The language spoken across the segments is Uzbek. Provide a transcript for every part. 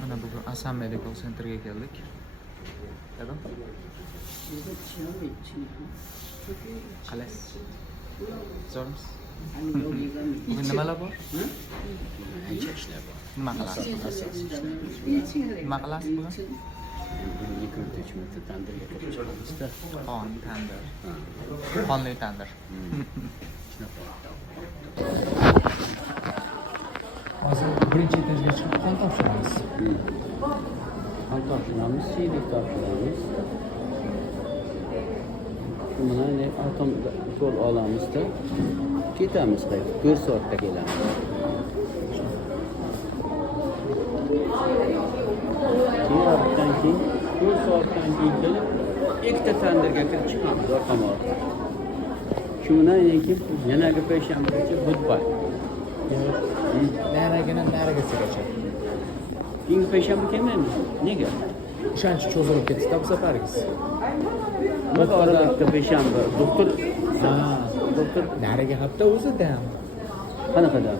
Mana bugun Asam Medical Centerga keldik. Dedim. Qalaysiz? Zo'rmisiz? Bugun nimalar bor? Ancha ishlar bor. Nima qilasiz? Nima qilasiz bugun? Bugun 2-3 marta tandirga kirib chiqamizda. Qon, tandir. Qonli tandir. Hozir birinchi etajga chiqib qon topshiramiz. Qon topshiramiz, siydik topshiramiz. Mana ne atom yo'l olamizda ketamiz qaytib 4 soatda kelamiz. Keyin 4 soatdan keyin kelib ikkita tandirga kirib chiqamiz orqama. Shundan keyin yanaga payshanbagacha goodbye. Narigasigacha. Keyingi payshanba kelmaymiz. Nega? Ishonch cho'zilib ketdi bu safargiz. Nima orada bitta payshanba doktor doktor Nariga hafta o'zida ham. qanaqada?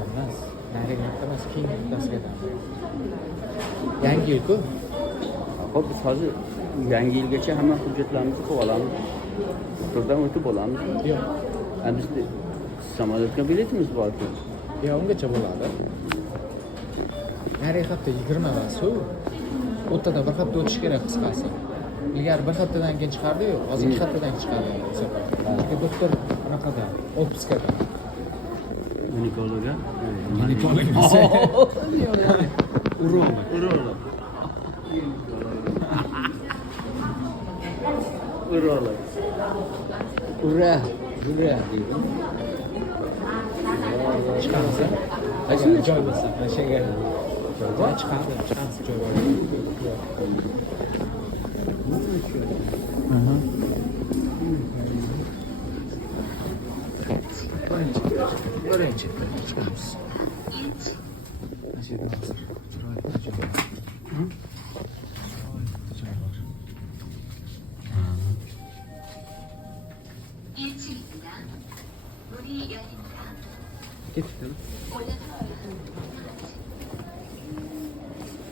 Emas. Nariga hafta emas, keyingi haftasiga ham. Yangi yil-ku. Hop biz hozir yangi yilgacha hamma hujjatlarimizni qilib olamiz. Doktordan o'tib olamiz. Yo'q. Bizda samolyotga biletimiz bor-ku. Yo'q, ungacha bo'ladi. Nariga hafta 20 emas-ku. O'rtada bir hafta o'tish kerak qisqasi. Ilgari bir haftadan keyin chiqardi-yu, hozir 2 haftadan chiqadi bu safar. Chunki doktor bunaqada, otpuskada. Ginekologa. Ginekolog desa. Urolog. Urolog. Urolog. Ura deydi. Chiqamiz. Agar joy bo'lsa, o'shaga chiqamiz joy bor. Birinchi chiqamiz.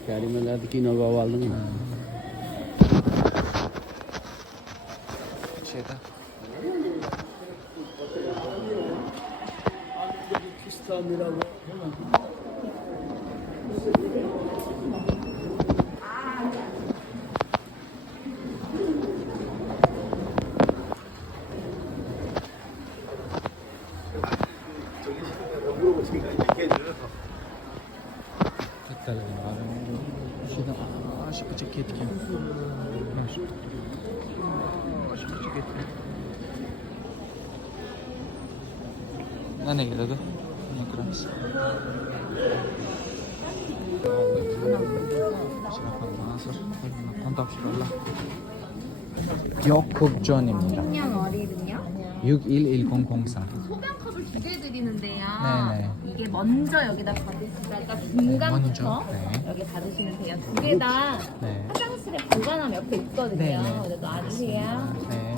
Karimelarni kinoga olib oldingmi? Şeyda. Şeyda aşıkça ketken. Aşıkça ketken. Ne geldi? Ne kırmız? Kontakşırlar. Yok 국전입니다. 생년 어리는요? 611 1004. 소변컵을 2개 드리는데요. 네네. 이게 먼저 여기다 받으시다가 중간부터 먼저, 네. 여기 받으시면 돼요. 두 개 다 네. 화장실에 보관함 옆에 있거든요. 네네. 그래서 놔주세요. 네.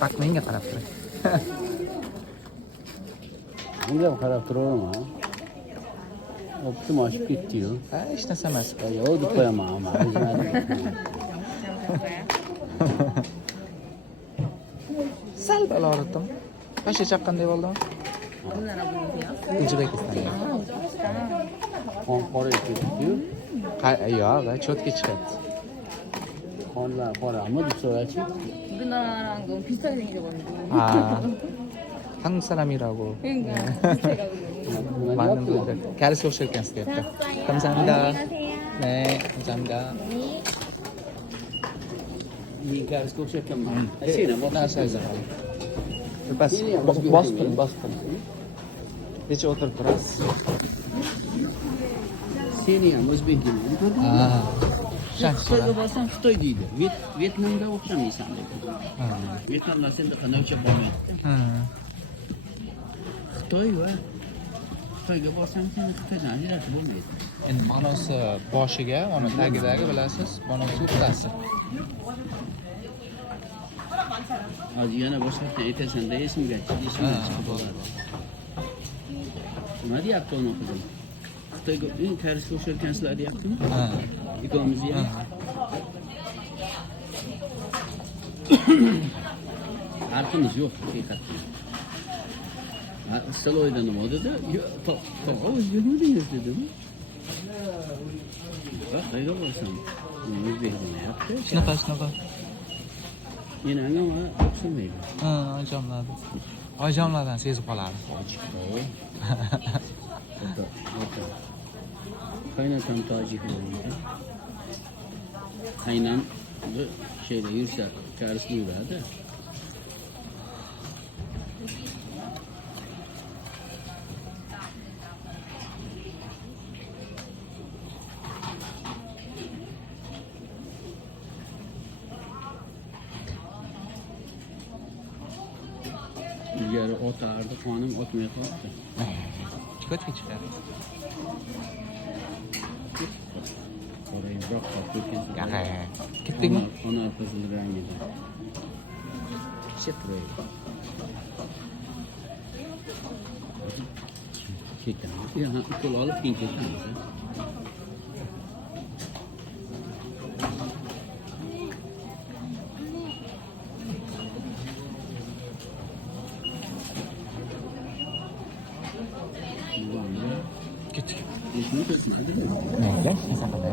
딱 menga qarab turing. Bunga qarab turaverma. Optim oshib ketdi-yu. Ha, hech narsa emas. Yo'q deb qo'yaman, Sal balo og'ritdim. Qancha chaqqanday bo'ldimi? 어느 나라 분이세요? O'zbekistonda. qon qorayib ketdi-yu. Yo'q, cho'tga chiqadi. Qonlar qora, ammo deb so'rachi. 우리나라랑 너무 비슷하게 생겨가지고. 아, 한국 사람이라고. 그러니까 비슷해가지고. 많은 분들 가르쳐 오실 게 있어요. 감사합니다. 네, 감사합니다. Garis ko'rsatganman. Seni Narsa Bas, bosdim. Necha o'tirib turasiz? Seni ham o'zbekingni ko'rdingmi? Xitoyga borsang Xitoy deydi. Vyetnamga o'xshamaysan dedi. Vyetnamda senda qancha bormaydi. Xitoy va Xitoyga borsang seni Xitoydan ajratib bo'lmaydi. Endi ma'nosi boshiga, uni tagidagi bilasiz, ma'nosi o'rtasi. hozir yana boshqa aytasan-da esimga chiqib qoladi. Nima deyapti uni qizim? Xitoyga eng karisga o'xsharkansizlar deyaptimi? Ha. Ikkovimiz ham. Farqimiz yo'q haqiqatdan. Saloyda nima dedi? Tog'a o'zbekmidingiz dedimi? Qayerga borsam, o'zbek demayapti. Shunaqa. Meni angama o'xshamaydi. Ha, ajamladi. Ajamlardan sezib qoladi. Qaynatam tojik bo'ldi. Qaynam bu şeyde yursa karisli yuradi. İlgari otardı, qonim otmay qoldi. Ko'tga chiqadi. Orayı bırak kalkıyorken. Yaqa. Ketdikmi? Ona kızıl rengiydi. Şey burayı. Keken. Ya kol alıp keken. Ketdik. İsmini kesmedi mi? Mayli, saqlay.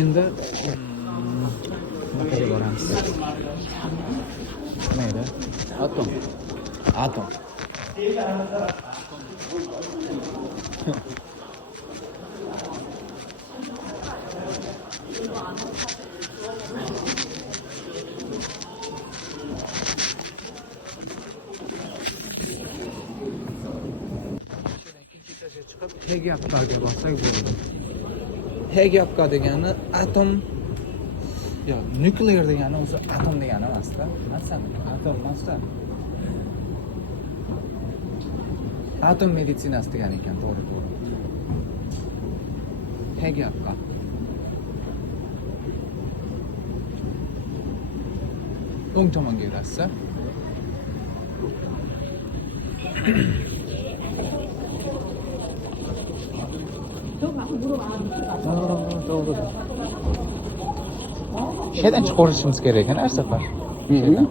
Endi naqaga boramiz? Mayli. Atom. Atom. Hegapkaga borsak bo'ladi. Hegapka degani atom yo, nuklear degani o'zi atom degani emas-da. Masalan, atom emas-da. Atom meditsinasi degan ekan, to'g'ri. Hegapka. O'ng tomonga yurasiz. To'g'ri. Şeyden çıkarışımız gereken her sefer. Şeyden.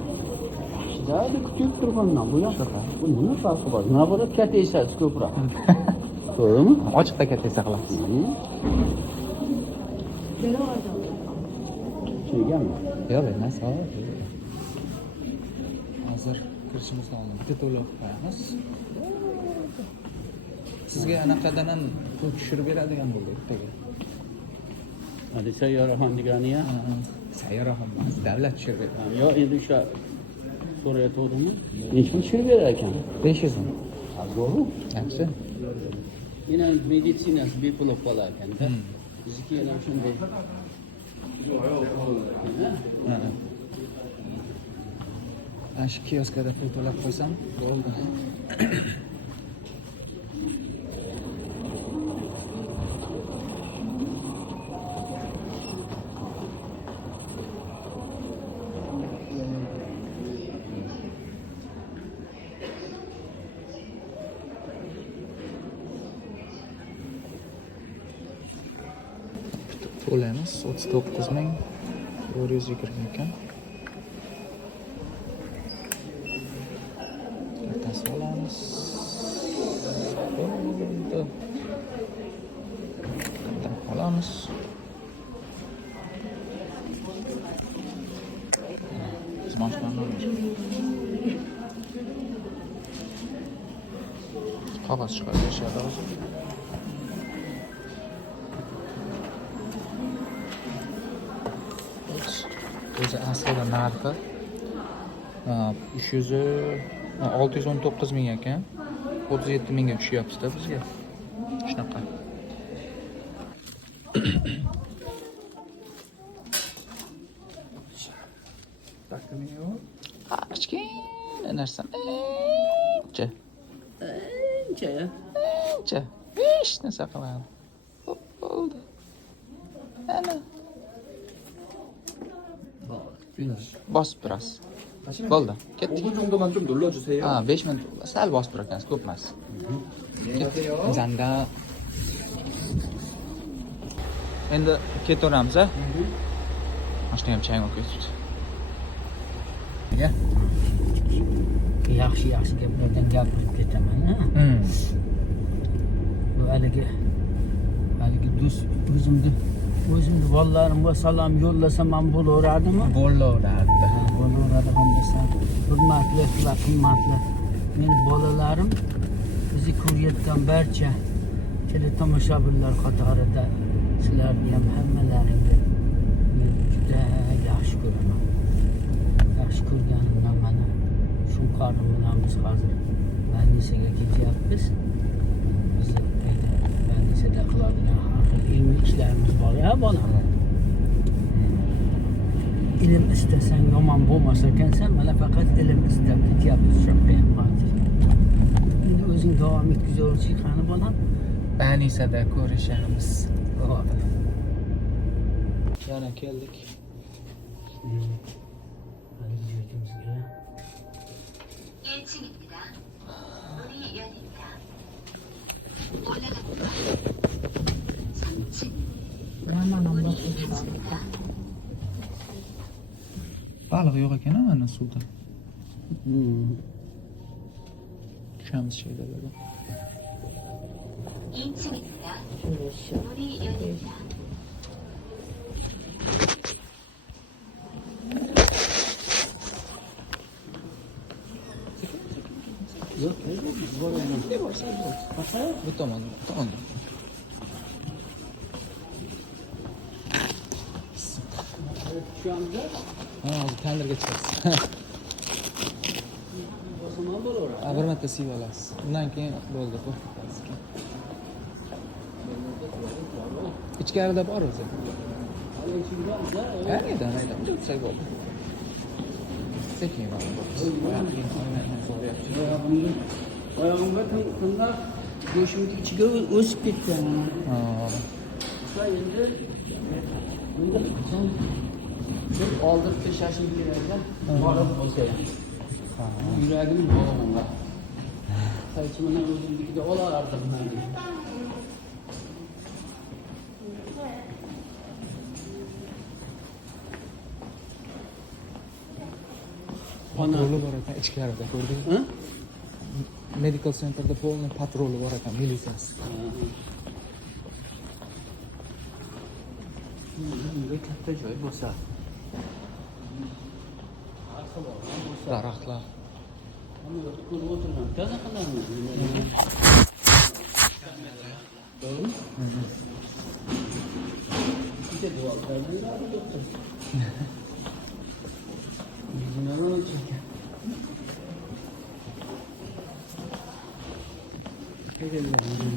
Daha da küçük turbandan bu yaşta. Bu ne farkı var? Ne var? Kateysa skopra. Doğru mu? Açıkta ketese qilamiz. Şey gelme. Yo'q, emas, hozir. Hozir kirishimizdan oldin bitta to'lov qo'yamiz. Sizga anaqadan ham pul tushirib beradigan bo'ldi bittaga. Hadi sayyoraxon degani ya. Sayyoraxon emas, davlat tushirib beradi. Yo endi o'sha so'rayotgandimi? Necha tushirib berar ekan? 500 ming. Zo'rmi? Yaxshi. Yine meditsinasi bepul bo'lib qolar ekanda. Bizniki yana shunday. Ana shu kioskada pul to'lab qo'ysam bo'ldi. To'laymiz 39,420 ekan. Kartasini olamiz. Bo'ldi. Kartani olamiz. Qog'oz chiqarib berishadi hozir. O'zi aslida narxi 300 619 ming ekan. 37 mingga tushyapti-da bizga. Shunaqa. Kichkina narsa. Ancha. Hech narsa qilmadi. Bo'ldi. Ana. Bosib turasiz. Bo'ldi. Ketdik. 5분 정도만 좀 눌러주세요. 5 minut sal bosib turar ekansiz, ko'p emas. Zanda. Endi ketaveramiz, a? Mana ham chang o'qiysiz. Ya. yaxshi gaplardan gapirib ketaman. Bu haligi do'st o'zimni bolalarimga salom yo'llasam ham bo'laveradimi? Bo'laveradi. Bo'laveradigan desam, hurmatli va qimmatli meni bolalarim, bizni ko'rayotgan barcha teletomoshabinlar qatorida sizlarni ham hammalaringni men juda yaxshi ko'raman. Yaxshi ko'rganimdan mana shu qarim bilan biz hozir Mannisaga ketyapmiz. Biz Mannisada qiladigan ilmiy ishlarimiz bor ya bolam. Ilm istasang yomon bo'lmas ekansan, mana faqat ilm istab ketyapmiz shunaqa ham hozir. Endi o'zing davom etkazaverchi qani bolam. Mannisada ko'rishamiz. Yana keldik. Hadi yurtimizga. 1층입니다. 문이 열립니다. 올라갑니다. 3층. 나만 안 먹고 Baliq yo'q ekan mana suvda. Tushamiz shaydalarda. 2층입니다. 문이 열립니다. Bu tomonda. Şu anda Hozir tandirga chiqamiz. o zaman bo'laveradi. Bir marta siyib olasiz. Undan keyin bo'ldi, bu. Ichkarida bor o'zi. Hali ichingda Mayda, o'tsak bo'ldi. Sekin oyog'imga tыңlab go'shimni ichiga o'sib ketgan. Endi bunda qachon bir oldirib tashlashim kerak. Borib bo'lsa ham. Yuragim bo'laman. Qaychimni o'zimnikida olardim men. Patroli bor ekan ichkarida, ko'rdingizmi? Medical centerda polni patroli bor ekan, militsiyasi. Bunga katta joy bo'lsa. Daraxtlar. Hamma ko'rib o'tirgan. Kaza qilarmiz. Bitta devorlardan yo'qdir.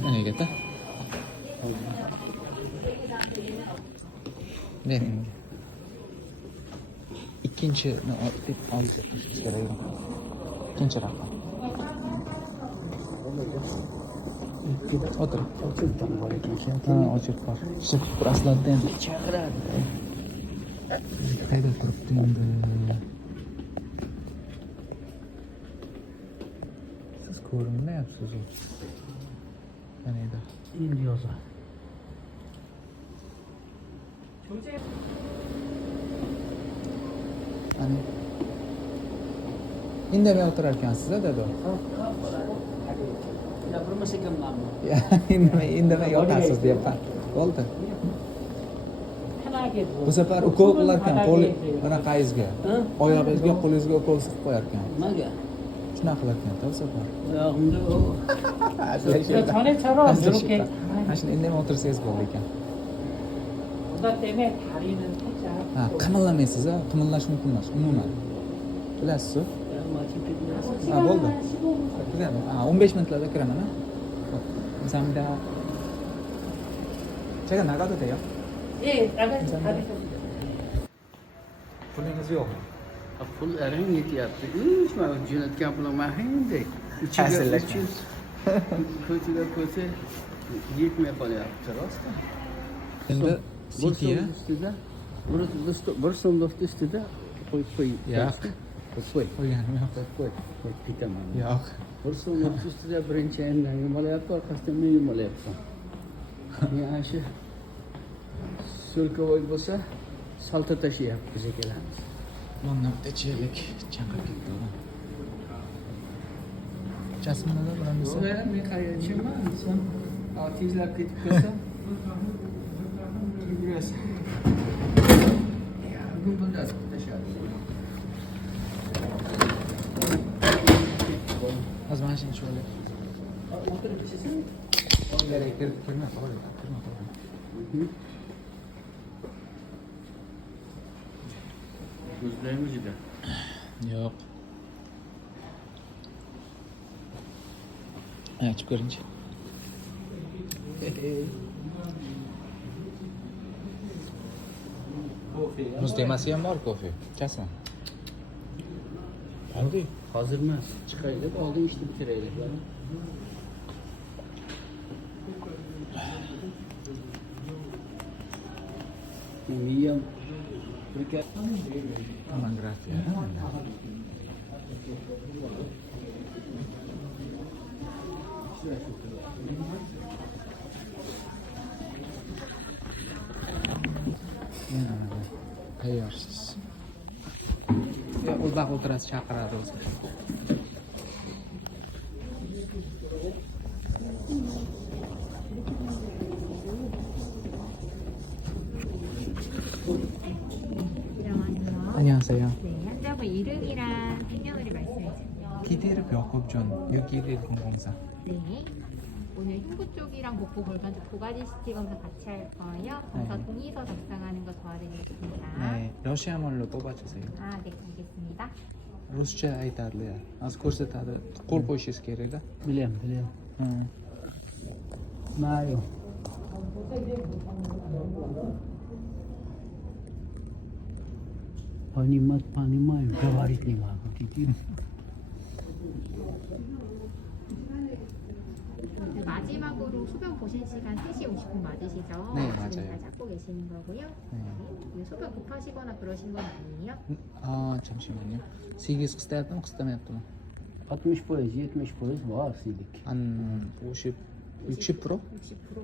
Mana gata. Bering. Ikkinchini deb olish kerak. Ikkinchi raqam. O'tir. Ochildan bor ekan. Ochib bor. Shib turasizlarda endi. Chaqiradi. Qayda turibdi endi? Siz ko'rinmayapsiz u. Mana edi. Endi yozar. Ani. Indamay o'tirar ekansiz-a, dada. Gapirmas ekanmanmi? Indamay yotasiz deyapman. Bo'ldi. Bu safar ukol qilar ekan, qo'l bunaqayizga. Oyog'ingizga, qo'lingizga ukol suqib qo'yar ekan. Nimaga? Shunaqa qilar ekan, bu safar. Oyog'imda u. 전에 저런 저렇게 Mana shuni indamay o'tirsangiz bo'ldi ekan. 보다 때문에 다리는 살짝 Ha, qimirlamaysiz-a? Qimirlash mumkin emas, umuman. Bilasiz-ku? Ha, bo'ldi. Kiradi. Ha, 15 minutlarda kiraman. Zamda. 제가 나가도 돼요? 예, 나가서 Pulingiz yo'q. Pul arang yetyapti. Hech mana jo'natgan pulim mana endi. Hazillashgan. Ko'chaga ko'cha yetmay qolyapti rost. Endi Bir City'ye so'mning ustida, bir so'mning ustida qo'yib qo'y. Yo'q. Qo'y. qo'yganim yo'q. Qo'y. Qo'yib ketaman. Yo'q. Bir so'mning ustida birinchi aynan yumalayapti, orqasidan men yumalayapman. Men shu So'lkavoy bo'lsa, salto tashlayapti biz ikkalamiz. Bundan chelik chanqab ketdi. Jasminada bilamizmi? Yo'q, men qayerchiman? Sen tezlab ketib qolsam, yugurasan. Bugun bunday tashlayapti. Hozir mana shuni cho'lib. O'tirib ichasan? Kirma, qoladi. Kirma, qoladi. Ko'zlarimiz juda. Yo'q. Ochib ko'ringchi. Muz demasi ham bor kofe. Ichasizmi? Qanday? Hozir emas. Chiqaylik, oldin ishni bitiraylik. Miyam Tomografiya. Tayyorsiz. U vaqt o'tirasiz, chaqiradi o'zi. 안녕하세요. 네, 환자분 이름이랑 생년월일 말씀해 주세요. 기대를 역업전 61104. 네. 오늘 흉부 쪽이랑 복부 골반 쪽 두 가지 CT 검사 같이 할 거예요. 검사 네. 동의서 작성하는 거 도와드리겠습니다. 네, 러시아말로 뽑아주세요. 아, 네, 알겠습니다. ruscha aytarli. Hozir ko'rsatadi. Qo'l qo'yishingiz kerak-da. bilyam. Hı. Mario. Понимаю, говорить не могу. 네, 마지막으로 소변 보신 시간 3시 50분 맞으시죠? 네, 지금 맞아요. 잘 잡고 계시는 거고요. 네, 소변 급하시거나 그러신 건 아니에요? 잠시만요. 시기z qisayaptimi, qistamayaptimi? 60%, 70% var silik. 한 50, 60%? 60%?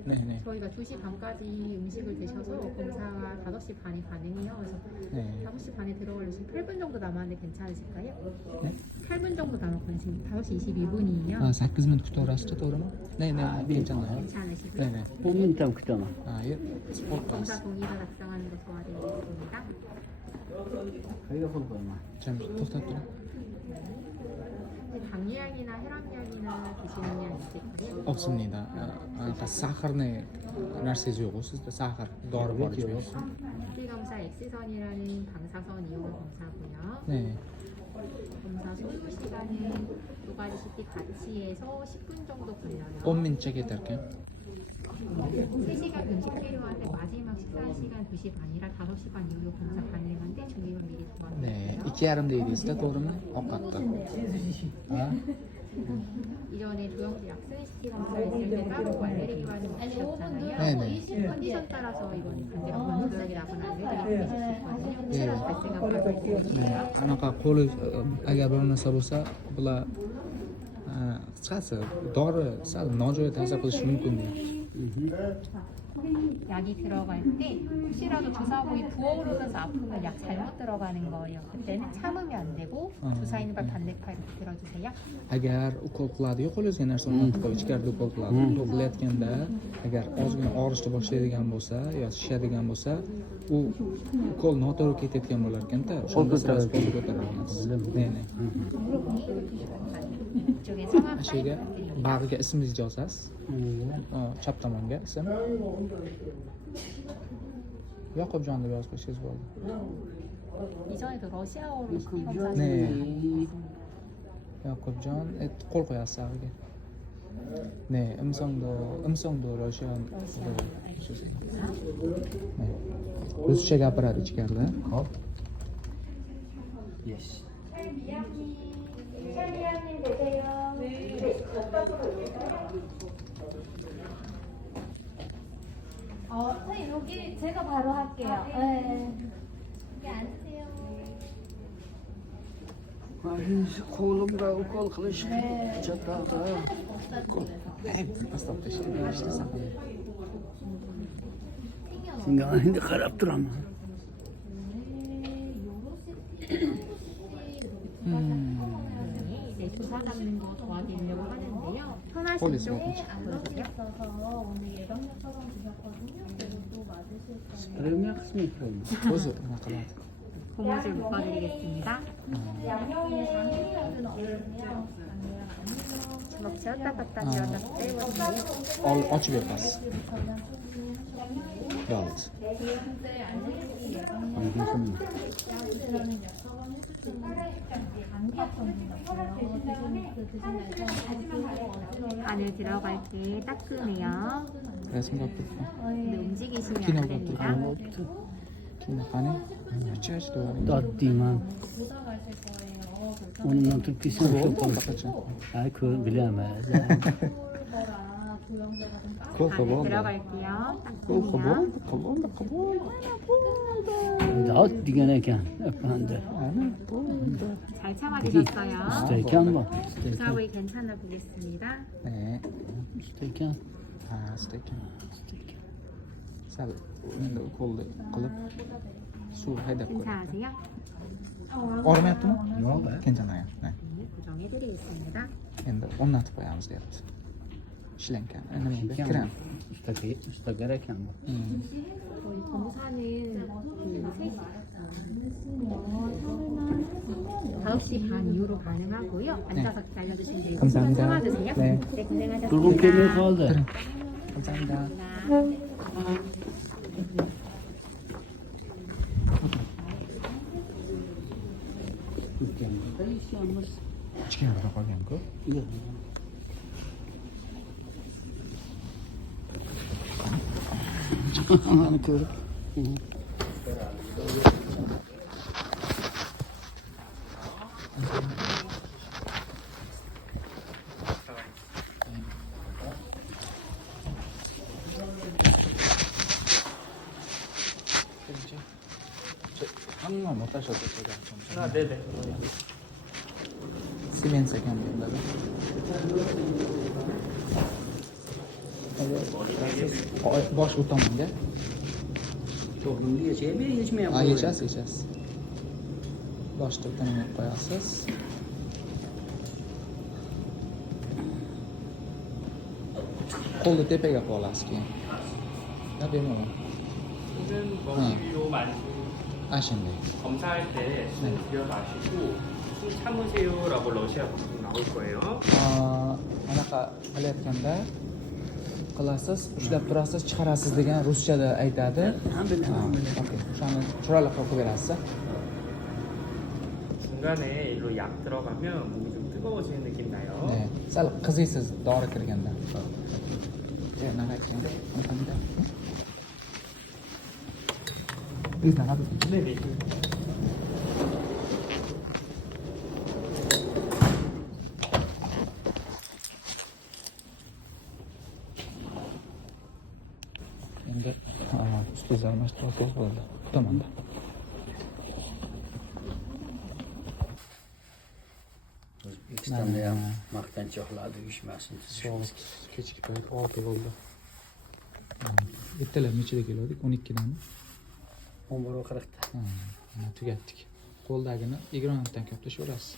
네. 저희가 2시 반까지 음식을 드셔서 검사가 5시 반에 가능해요. 그래서 네. 5시 반에 들어가려면 8분 정도 남았는데 괜찮으실까요? 네? 8분 정도 남았거든요. 지금 5시 22분이에요. 8minut kutaverasizchi, to'g'rimi? 네, 괜찮아요. 괜찮으시고요. 네네. 5분 tam kutaman. 예, 스포츠 검사 클래스. 동의서 작성하는 거 도와드리겠습니다. Qayga qo'l qo'yaman? 잠시 to'xtab turing. 당뇨약이나 혈압약이나 드시는 약 있을까요? 없습니다. saharni narsangiz yo'q-ku sizda? Sahar dori bor ichmaysiz? CT 검사 X선이라는 방사선 이용 검사고요. 네. 검사 소요 시간은 두 가지 CT 같이 해서 10분 정도 걸려요. 10mincha ketarkan. 3시간 음식 필요한데 마지막 식사 시간 2시 반이라 5시 반 이후로 검사 가능한데 준비를 미리 도와드릴게요. 네. 2:30 deydingizda, to'g'rimi? Ovqatda. 이전에 조영수 약순 CT 검사했을 때 따로 알레르기 반응 없으셨잖아요. 네네. 컨디션 따라서 이번 반대로 건조하게 나거나 알레르기 있을 수 있거든요. 혹시라도 네. 발생한 가져오시고요. Qanaqa qo'li agar bir narsa bo'lsa, bular qisqasi dori sal nojo'ya ta'sir qilishi mumkin. 약이 들어갈 때 혹시라도 주사 부위 부어오르면서 아프면 약 잘못 들어가는 거예요. 그때는 참으면 안 되고 주사 있는 발 반대팔 이렇게 들어주세요. Agar ukol qiladigan qo'lingizga narsa o'rnatib qo'yib ichkarida ukol qiladi. Ukol qilayotganda agar ozgina og'rishni boshlaydigan bo'lsa yo shishadigan bo'lsa, u ukol noto'g'ri ketayotgan bo'lar ekanda, o'shanda sirasi qo'lni ko'taramiz. Ne. 이쪽에 성함 Ashiga bag'iga ismingizni yozasiz. Chap tomonga ism. Yoqubjon deb yozib qo'ysangiz bo'ldi. 이전에도 러시아어로 CT 검사 네. 하셨는데 Yakupjon, qo'l qo'yasiz ag'iga. 네, 음성도 러시아. 네. 루스체 gapiradi ichkarida. Hop. Yes. 선생님 여기 제가 바로 할게요. 네. 여기 앉으세요. Qo'limga ukol qilish chatoqda. Senga endi qarab turaman. 네, 조사 잡는 거 도와드리려고 하는데요. 편하신 폴리스 쪽 같은 보여주세요. 있어서 오늘 예방약 처방 주셨거든요. 그리고 또 맞으실 거예요. Spremia qismi. o'zi nima qiladi? 고무줄 묶어드리겠습니다. 양념에 장기약은 없으세요? 주먹 쥐었다 뺐다 쥐었다 빼거든요. ochib yopasiz. Yolg'iz. 안에 들어갈게 따끔해요. Rasmga olib ketdim. 근데 움직이시면 Kino 안 bo'lib 됩니다. turgan. Kino qani? Chiqash to'g'ri. Doddiman. Undan turkisini shu qol. Ay, ko'r bilaman. Qo'l 안에 들어갈게요. Qo'l 따끔해요. Dod degan ekan. Apanda. 잘 참아주셨어요. Usta ekanmi? 주사부위 괜찮아 보겠습니다. 네. Usta ekan. Steak. Sal endi qo'lni qilib suv haydab qo'ying. 괜찮으세요? Og'rimayaptimi? Yo'q. 괜찮아요. 네. 고정해드리겠습니다. Endi o'rnatib qo'yamiz deyapti. Ishlankani. Nima bu? Krem. Ustaga ekan bu. 저희 검사는 그 5시 반 이후로 가능하고요. 앉아서 기다려주시면 되고 감사합니다. 참아주세요. 네. 고생하셨습니다. Turg'un kelmay qoldi. 감사합니다. ichkarida qolgan-ku. Yo'q. Mana ko'rib. 한 번만 못 하셔도 제가 좀. 아, 네네. 시멘트 견디다가. bosh u tomonga. To'g'rimni yechaymi, yechmayapti. Yechasiz. Boshni u tomonga qo'yasiz. qo'lni tepaga qo'yib olasiz keyin. bemalol. 술은 뭐 네. 우유 만수 shunday. 검사할 때 숨 들여 마시고 숨 참으세요라고 러시아 방송 나올 거예요. anaqa qilayotganda qilasiz, ushlab turasiz, chiqarasiz degan ruschada aytadi. Okey. O'shani chiroyli qilib berasiz. 중간에 일로 약 들어가면 목이 좀 뜨거워지는 느낌 나요. 네. sal qiziysiz dori kirganda. nima aytgan? Qanday? Bizdan 네네. endi ustiz almashtirib bo'ldi. Bu tomonda. O'zbekistonda ham maqtanchoqlar uyushmasini tuzishimiz kerak. Kechki payt 6 bo'ldi. Ertalab nechida keldik? 12 dami? 11:40 ta. Mana tugatdik. Qo'ldagini 20 minutdan ko'p tashaverasiz.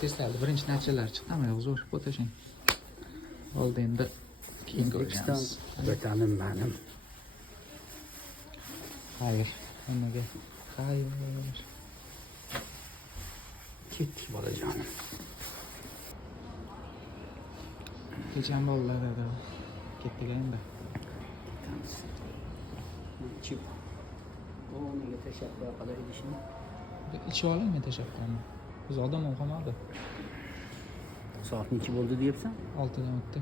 Testlarda birinchi natijalar chiqdi, mana zo'r potashing. Oldi endi keyin O'zbekiston ko'ramiz. vatanim menim. Xayr, nimaga? Xayr. Ketdik bolajonim. Kecham bolalar dedi. Ketdik endi. Ketamiz. Chip. O nega tashlab qo'ya qolay ishini? Ichib oling, men tashlab qo'yaman. Biz odam qolmadi. Soat nechi bo'ldi deyapsan? 6dan o'tdi.